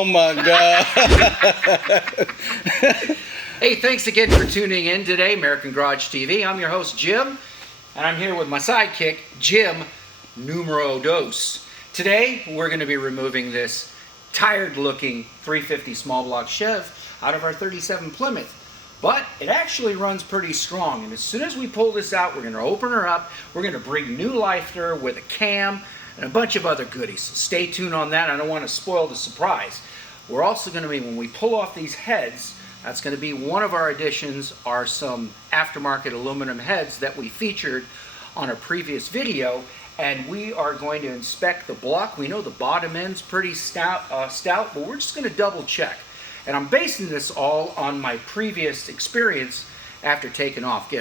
Oh my God. Hey, thanks again for tuning in today, American Garage TV. I'm your host, Jim, and I'm here with my sidekick, Jim Numero Dos. Today, we're going to be removing this tired-looking 350 small block Chev out of our 37 Plymouth. But it actually runs pretty strong, and as soon as we pull this out, we're going to open her up. We're going to breathe new life to her with a cam and a bunch of other goodies. So stay tuned on that. I don't want to spoil the surprise. We're also going to be, when we pull off these heads, that's going to be one of our additions, are some aftermarket aluminum heads that we featured on a previous video, and we are going to inspect the block. We know the bottom end's pretty stout, but we're just going to double check. And I'm basing this all on my previous experience after taking off.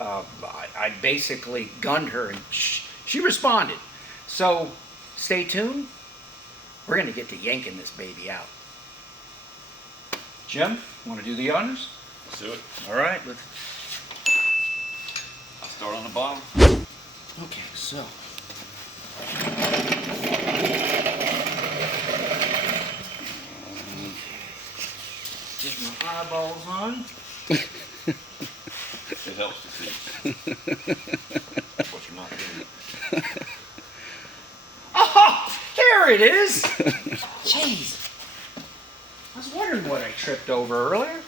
I basically gunned her and she responded. So stay tuned. We're going to get to yanking this baby out. Jim, want to do the honors? Let's do it. All right. I'll start on the bottom. Okay, so. Get my eyeballs on. It helps to see what you're not doing. Oh, there it is. Jeez. I was wondering what I tripped over earlier.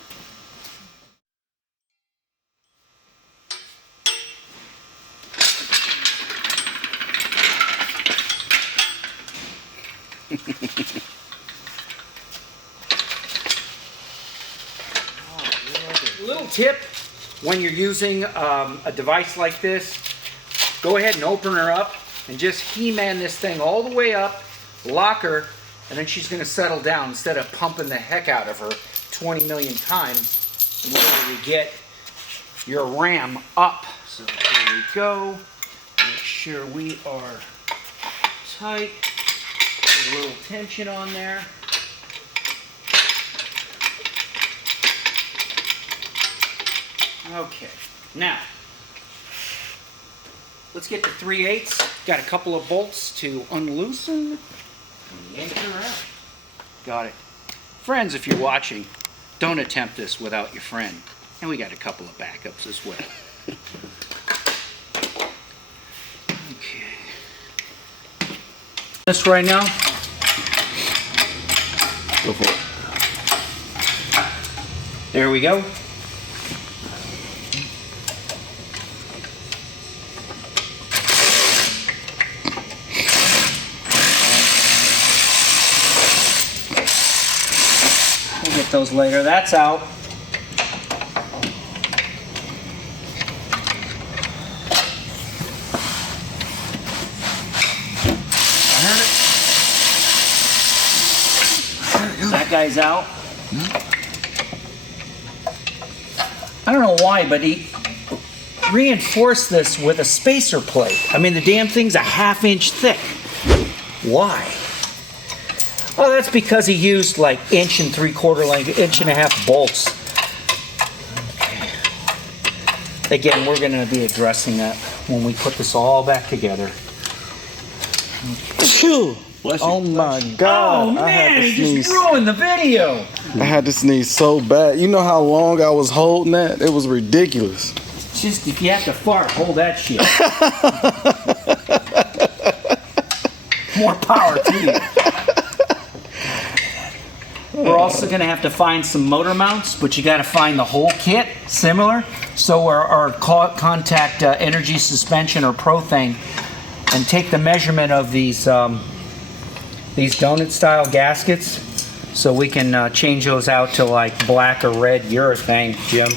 Little tip, when you're using a device like this, go ahead and open her up and just He-Man this thing all the way up, lock her, and then she's going to settle down instead of pumping the heck out of her 20 million times in order to get your RAM up. So here we go. Make sure we are tight. Put a little tension on there. Okay, now let's get to 3/8. Got a couple of bolts to unloosen and yank her out. Got it. Friends, if you're watching, don't attempt this without your friend. And we got a couple of backups as well. Okay. This right now. Go for it. There we go. We'll get those later. That's out. That guy's out. I don't know why, but he reinforced this with a spacer plate. I mean, the damn thing's a 1/2 inch thick. Why? Oh, that's because he used like 1 3/4 length, 1.5 inch bolts. Okay. Again, we're going to be addressing that when we put this all back together. Phew. Oh my God. Oh man, he just ruined the video. I had to sneeze so bad. You know how long I was holding that? It was ridiculous. Just if you have to fart, hold that shit. More power to you. We're also going to have to find some motor mounts, but you got to find the whole kit similar. So our contact energy suspension or pro thing, and take the measurement of these donut style gaskets, so we can change those out to like black or red urethane, Jim.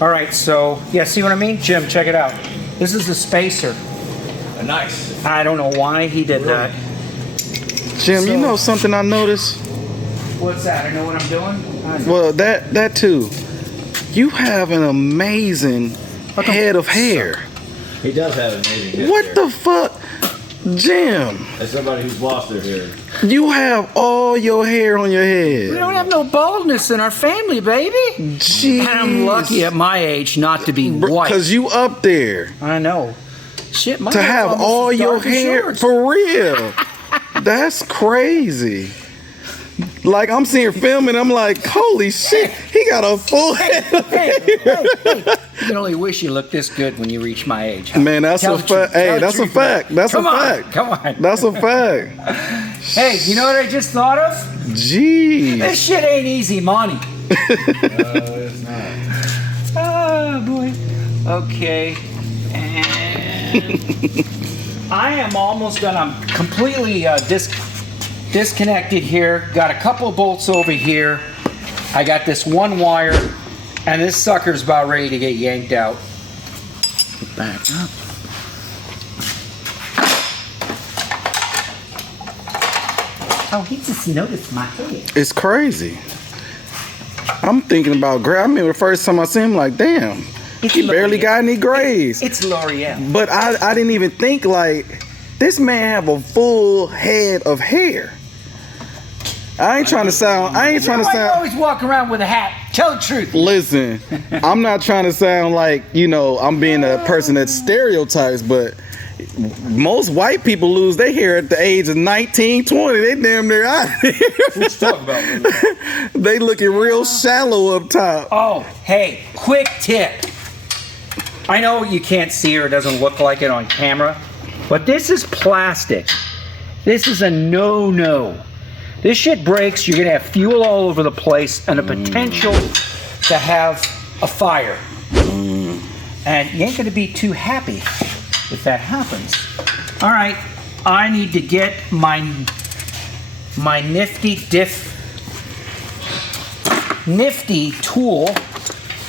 All right, so yeah, see what I mean, Jim? Check it out. This is the spacer. Nice. I don't know why he did that. Jim, you know something I noticed? What's that? I know what I'm doing? Well, that too. You have an amazing head of hair. He does have an amazing head. What the fuck? Jim, As somebody who's lost their hair. you have all your hair on your We head. don't have no baldness in our family, baby. Jeez. And I'm lucky at my age not to be white. Because you up there. I know. Shit, my To hair's have almost all as your dark as hair, yours. for real. That's crazy. Like I'm seeing filming, I'm like, holy shit, he got a full head. Hey. You can only wish you looked this good when you reach my age. Huh? Man, that's a fact. Hey, that's a fact. That's a fact. Come on. That's a fact. Hey, you know what I just thought of? Jeez. This shit ain't easy money. It's not. Oh, boy. Okay. And I am almost done. I'm completely disconnected here. Got a couple of bolts over here. I got this one wire, and this sucker's about ready to get yanked out. Back up. Oh, he just noticed my head. It's crazy. I'm thinking about gray. I mean, the first time I see him, like, damn, he barely got any grays. It's L'Oreal. But I didn't even think, like, this man have a full head of hair. I ain't trying to sound. You always walk around with a hat. Tell the truth. Listen, I'm not trying to sound like, you know, I'm being a person that stereotypes, but most white people lose their hair at the age of 19, 20. They damn near out of here. What you talking about? They looking real shallow up top. Oh, hey, quick tip. I know you can't see or it doesn't look like it on camera, but this is plastic. This is a no-no. This shit breaks, you're gonna have fuel all over the place and a potential to have a fire. And you ain't gonna be too happy if that happens. All right, I need to get my nifty tool.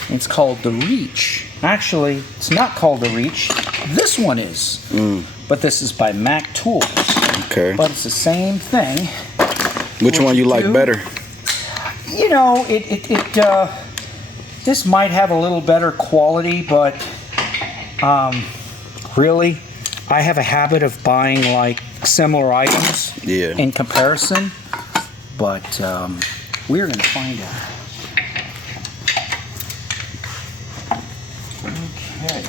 It's called the Reach. Actually, it's not called the Reach. This one is. But this is by Mac Tools. Okay. But it's the same thing. Which one you like better? You know, this might have a little better quality, but really, I have a habit of buying like similar items in comparison, but we're gonna find out. Okay.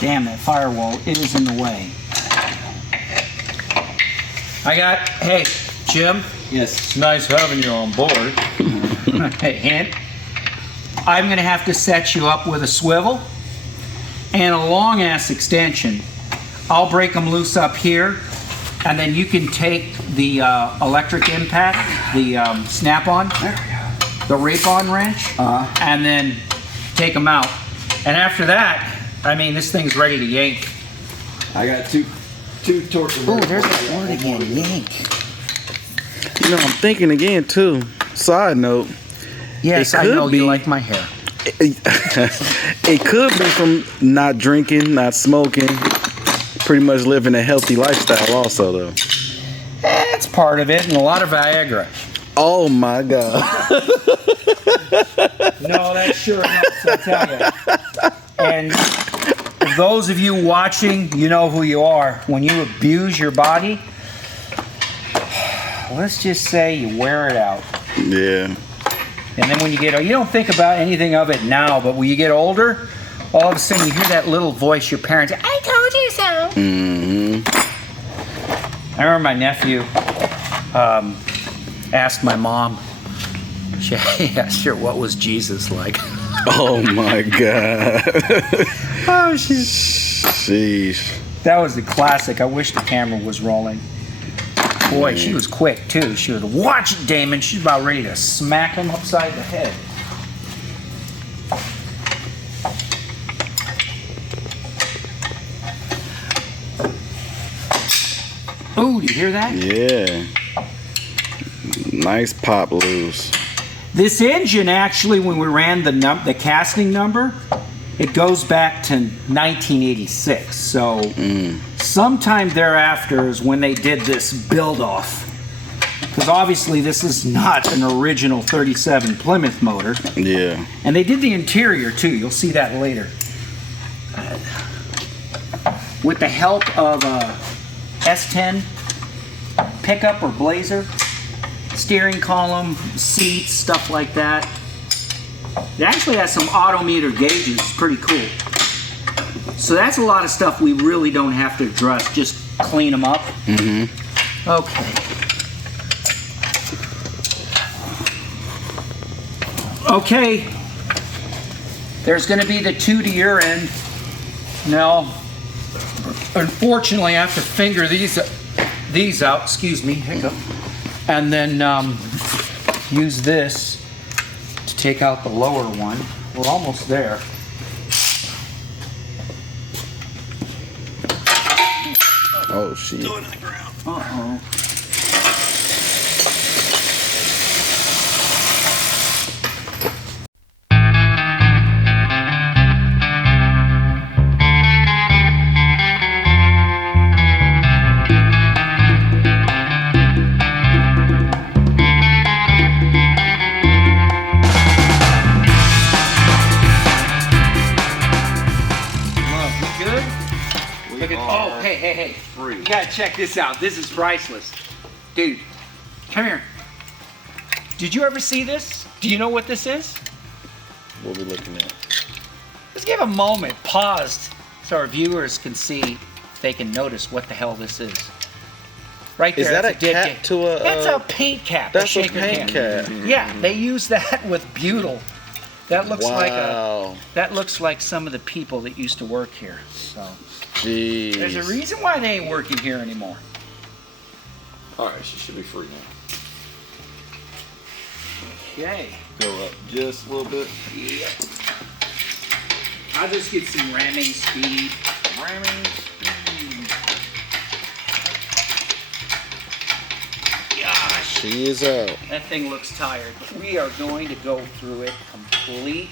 Damn, that firewall, it is in the way. Hey, Jim. Yes, it's nice having you on board. Hey, hint. I'm gonna have to set you up with a swivel and a long ass extension. I'll break them loose up here, and then you can take the electric impact, the snap-on, the rape-on wrench, and then take them out. And after that, I mean, this thing's ready to yank. I got two torch. Oh, there's that word again, yank. You know, I'm thinking again too. Side note. Yes, I know you like my hair. It could be from not drinking, not smoking, pretty much living a healthy lifestyle also though. That's part of it, and a lot of Viagra. Oh my God. No, that sure helps, I tell you. And for those of you watching, you know who you are. When you abuse your body, let's just say you wear it out. Yeah. And then when you get, you don't think about anything of it now, but when you get older, all of a sudden you hear that little voice, your parents, I told you so. Mm-hmm. I remember my nephew asked my mom, she asked her, what was Jesus like? Oh my God. Oh, shit. Sheesh. That was the classic. I wish the camera was rolling. Boy, she was quick too. She was, watch it, Damon. She's about ready to smack him upside the head. Ooh, do you hear that? Yeah. Nice pop loose. This engine actually, when we ran the casting number, it goes back to 1986. So sometime thereafter is when they did this build-off. Because obviously this is not an original 37 Plymouth motor. Yeah. And they did the interior too. You'll see that later. With the help of a S10 pickup or Blazer, steering column, seats, stuff like that. It actually has some odometer gauges. It's pretty cool. So that's a lot of stuff we really don't have to address. Just clean them up. Mm-hmm. Okay. Okay, there's going to be the 2 to your end. Now, unfortunately, I have to finger these out. Excuse me, hiccup. And then use this to take out the lower one. We're almost there. Oh shit. Uh-oh. Look at, oh, hey. Free. You gotta check this out. This is priceless. Dude, come here. Did you ever see this? Do you know what this is? What we looking at? Let's give a moment, paused, so our viewers can see if they can notice what the hell this is. Right there. Is that a dead cap cat. to a? That's a paint cap. That's a shaker paint can. cap. Yeah, they use that with butyl. That looks like Wow. that looks like some of the people that used to work here. So Jeez. there's a reason why they ain't working here anymore. Alright, she should be free now. Okay. Go up just a little bit. Yep. I'll just get some ramming speed. Ramming speed. Gosh, She is out. that thing looks tired. But we are going to go through it completely.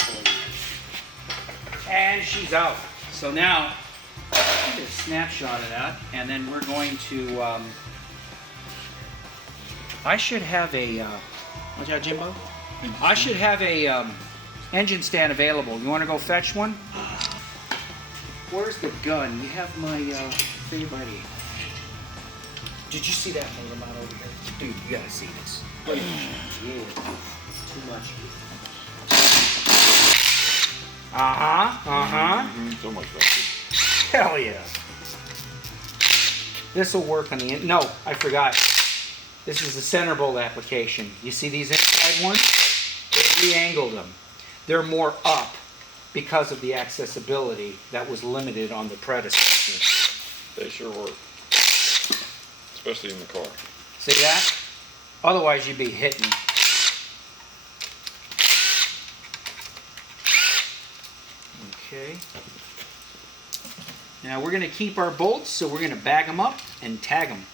And she's out. So now, get a snapshot of that, and then we're going to. I should have a. Watch out, Jimbo. I should have a engine stand available. You want to go fetch one? Where's the gun? You have my thing ready. Did you see that motor mount over here? Dude, you gotta see this. Look at this. Yeah, too much. So much better. Hell yeah. This will work on the end. No, I forgot. This is the center bolt application. You see these inside ones? They re-angled them. They're more up because of the accessibility that was limited on the predecessor. They sure work. Especially in the car. See that? Otherwise you'd be hitting. Okay. Now we're going to keep our bolts, so we're going to bag them up and tag them.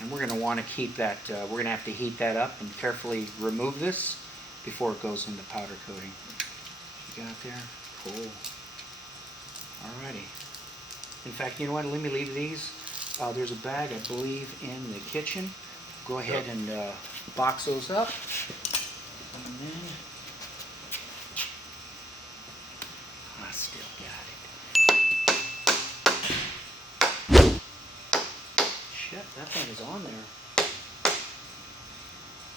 And we're going to want to keep that, we're going to have to heat that up and carefully remove this before it goes into powder coating. You got it there? Cool. Alrighty. In fact, you know what? Let me leave these. There's a bag, I believe, in the kitchen. Go ahead and box those up. And then I still got it. Shit, that thing is on there.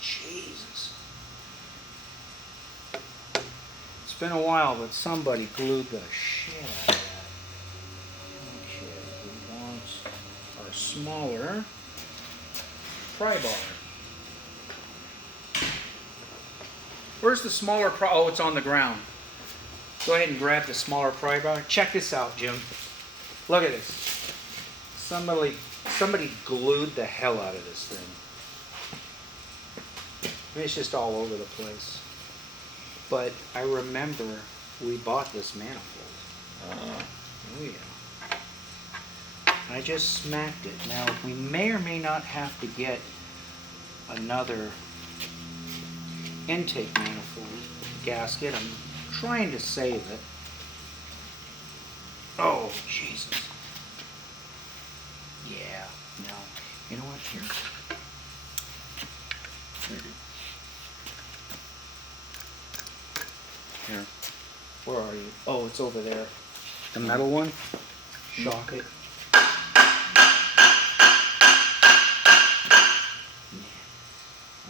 Jesus. It's been a while, but somebody glued the shit out of that. Okay, we want our smaller pry bar. Where's the smaller pry? Oh, it's on the ground. Go ahead and grab the smaller pry bar. Check this out, Jim. Look at this. Somebody glued the hell out of this thing. I mean, it's just all over the place. But I remember we bought this manifold. Oh yeah. I just smacked it. Now, we may or may not have to get another intake manifold gasket. I'm trying to save it. Oh, Jesus. Yeah, no. You know what? Here. Here. Where are you? Oh, it's over there. The metal one? Shock it. I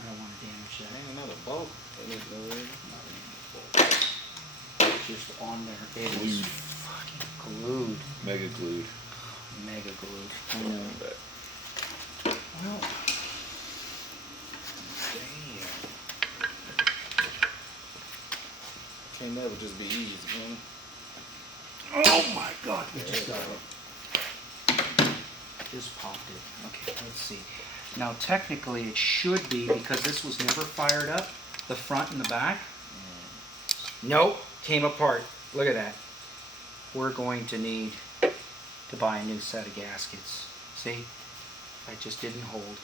don't want to damage that. Ain't another bolt. It's just on there. It is fucking glued. Mega glued. Mega glued. I know. Well, okay. It'll never just be easy, man. Oh my God, we just got it. Just popped it. Okay, let's see. Now technically it should be, because this was never fired up, the front and the back. Nope, came apart. Look at that. We're going to need to buy a new set of gaskets. See? That just didn't hold.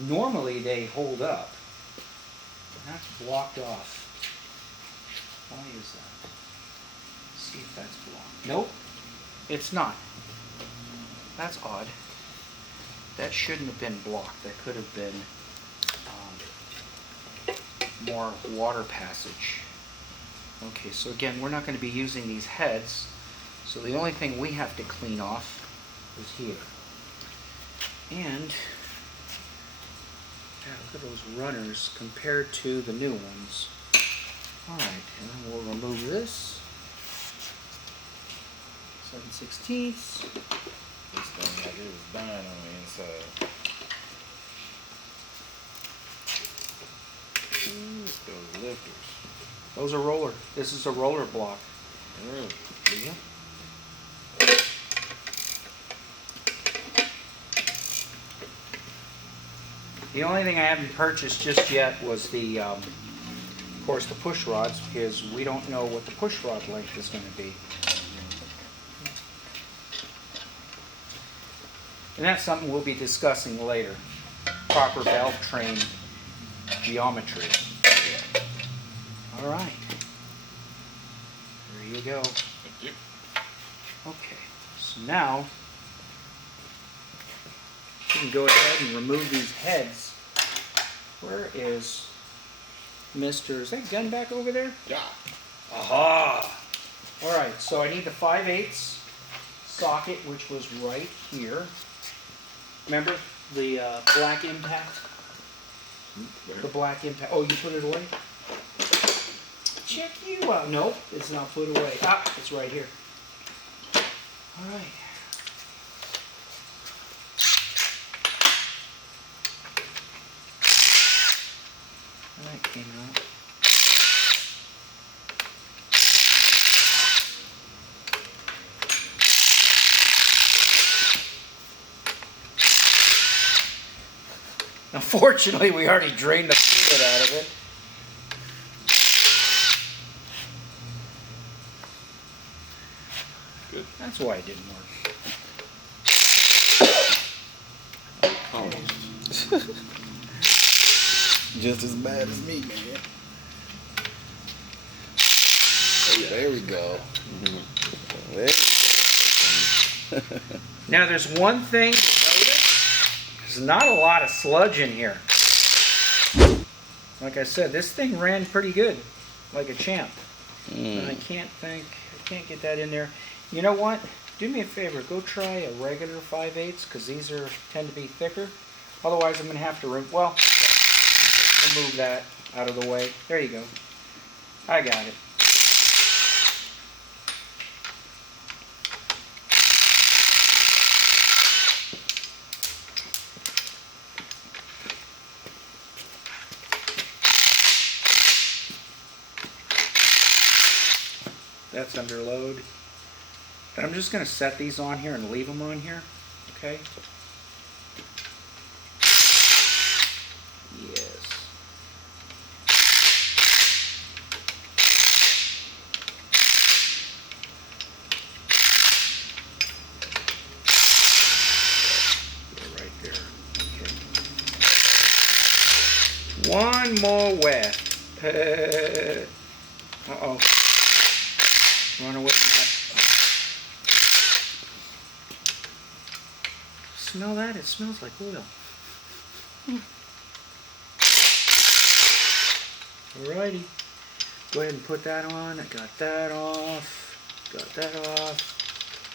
Normally they hold up. And that's blocked off. Why is that? Let's see if that's blocked. Nope, it's not. That's odd. That shouldn't have been blocked. That could have been more water passage. Okay, so again, we're not going to be using these heads. So the only thing we have to clean off is here. And yeah, look at those runners compared to the new ones. Alright, and then we'll remove this. 7/16. This thing like it was dying on the inside. It's those lifters. Those are roller. This is a roller block. Really? Yeah. The only thing I haven't purchased just yet was the, of course, the push rods, because we don't know what the push rod length is going to be. And that's something we'll be discussing later. Proper valve train geometry. All right. There you go. Thank you. Okay. So now we can go ahead and remove these heads. Where is Mr. Is that gun back over there? Yeah. Aha! All right. So I need the 5/8 socket, which was right here. Remember the black impact? The black impact. Oh, you put it away? Check you out. Nope, it's not put away. Ah, it's right here. All right. That came out. Unfortunately, we already drained the fluid out of it. Good. That's why it didn't work. Almost. Just as bad as me, man. Oh, there we go. There we go. Now, there's one thing to notice. There's not a lot of sludge in here. Like I said, this thing ran pretty good, like a champ. And I can't get that in there. You know what? Do me a favor, go try a regular 5/8, because these tend to be thicker. Otherwise, I'm going to have to just remove that out of the way. There you go. I got it. That's under load. And I'm just going to set these on here and leave them on here. Okay? Yes. Right there. Okay. One more whack. Uh-oh. Run away from that. Smell that? It smells like oil. Alrighty. Go ahead and put that on. I got that off. Got that off.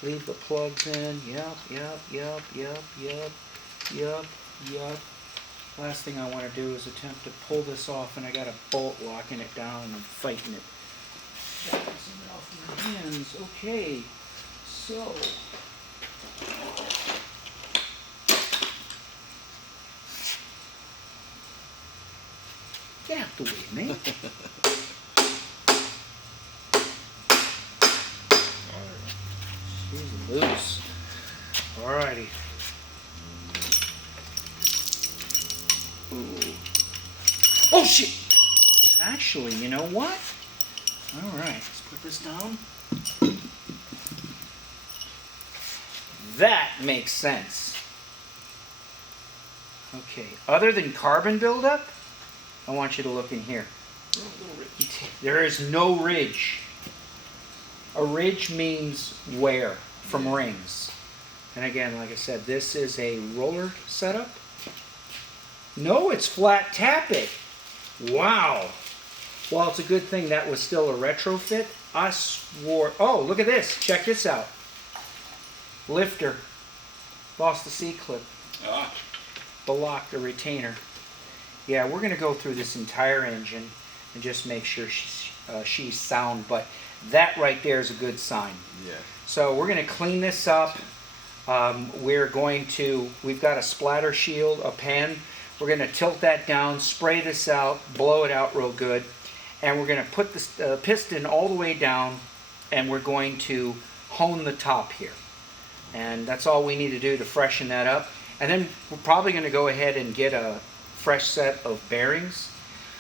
Leave the plugs in. Yep. Last thing I want to do is attempt to pull this off, and I got a bolt locking it down, and I'm fighting it. That isn't off my hands. Okay, so get out the way, man. loose. Alrighty. Ooh. Oh shit! Actually, you know what? Alright, let's put this down. That makes sense. Okay, other than carbon buildup, I want you to look in here. There is no ridge. A ridge means wear from rings. And again, like I said, this is a roller setup. No, it's flat tappet. Wow. Well, it's a good thing that was still a retrofit. I swore. Oh, look at this. Check this out. Lifter. Lost the C-clip. Ah. Blocked the retainer. Yeah, we're going to go through this entire engine and just make sure she's sound. But that right there is a good sign. Yeah. So we're going to clean this up. We've got a splatter shield, a pen. We're going to tilt that down, spray this out, blow it out real good. And we're going to put the piston all the way down, and we're going to hone the top here. And that's all we need to do to freshen that up. And then we're probably going to go ahead and get a fresh set of bearings.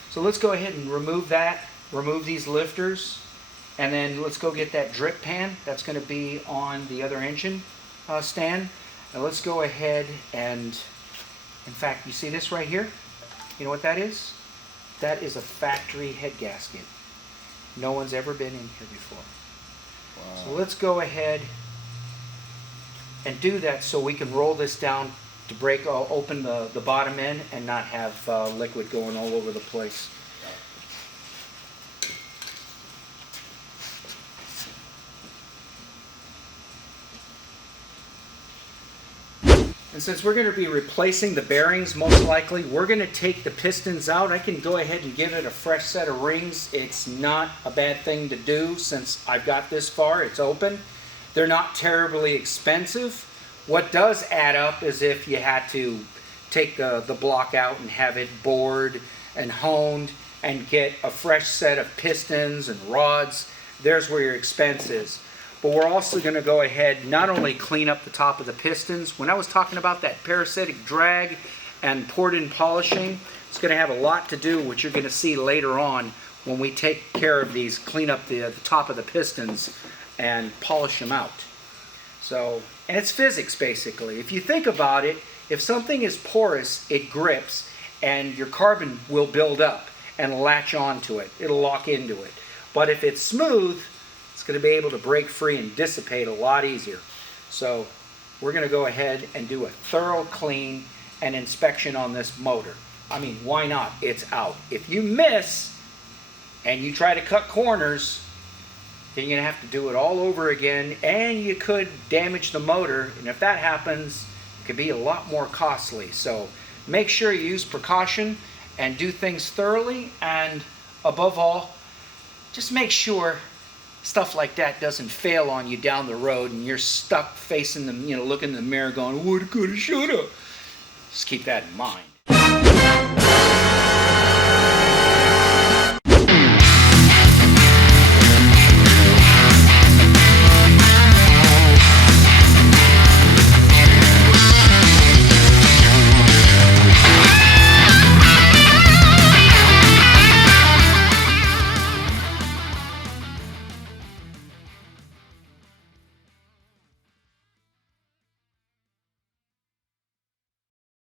So let's go ahead and remove that, remove these lifters, and then let's go get that drip pan that's going to be on the other engine stand. And let's go ahead and, in fact, you see this right here? You know what that is? That is a factory head gasket. No one's ever been in here before. Wow. So let's go ahead and do that so we can roll this down to break open the bottom end and not have liquid going all over the place. And since we're going to be replacing the bearings most likely, we're going to take the pistons out. I can go ahead and give it a fresh set of rings. It's not a bad thing to do since I've got this far. It's open. They're not terribly expensive. What does add up is if you had to take the block out and have it bored and honed and get a fresh set of pistons and rods. There's where your expense is. But we're also going to go ahead not only clean up the top of the pistons. When I was talking about that parasitic drag and poured in polishing, it's going to have a lot to do with what you're going to see later on when we take care of these, clean up the top of the pistons and polish them out. So, and it's physics basically. If you think about it, if something is porous, it grips and your carbon will build up and latch onto it. It'll lock into it. But if it's smooth, it's going to be able to break free and dissipate a lot easier. So we're going to go ahead and do a thorough clean and inspection on this motor. I mean, why not? It's out. If you miss and you try to cut corners, then you're going to have to do it all over again, and you could damage the motor, and if that happens, it could be a lot more costly. So make sure you use precaution and do things thoroughly, and above all, just make sure stuff like that doesn't fail on you down the road and you're stuck facing the, looking in the mirror going, woulda, coulda, shoulda. Just keep that in mind.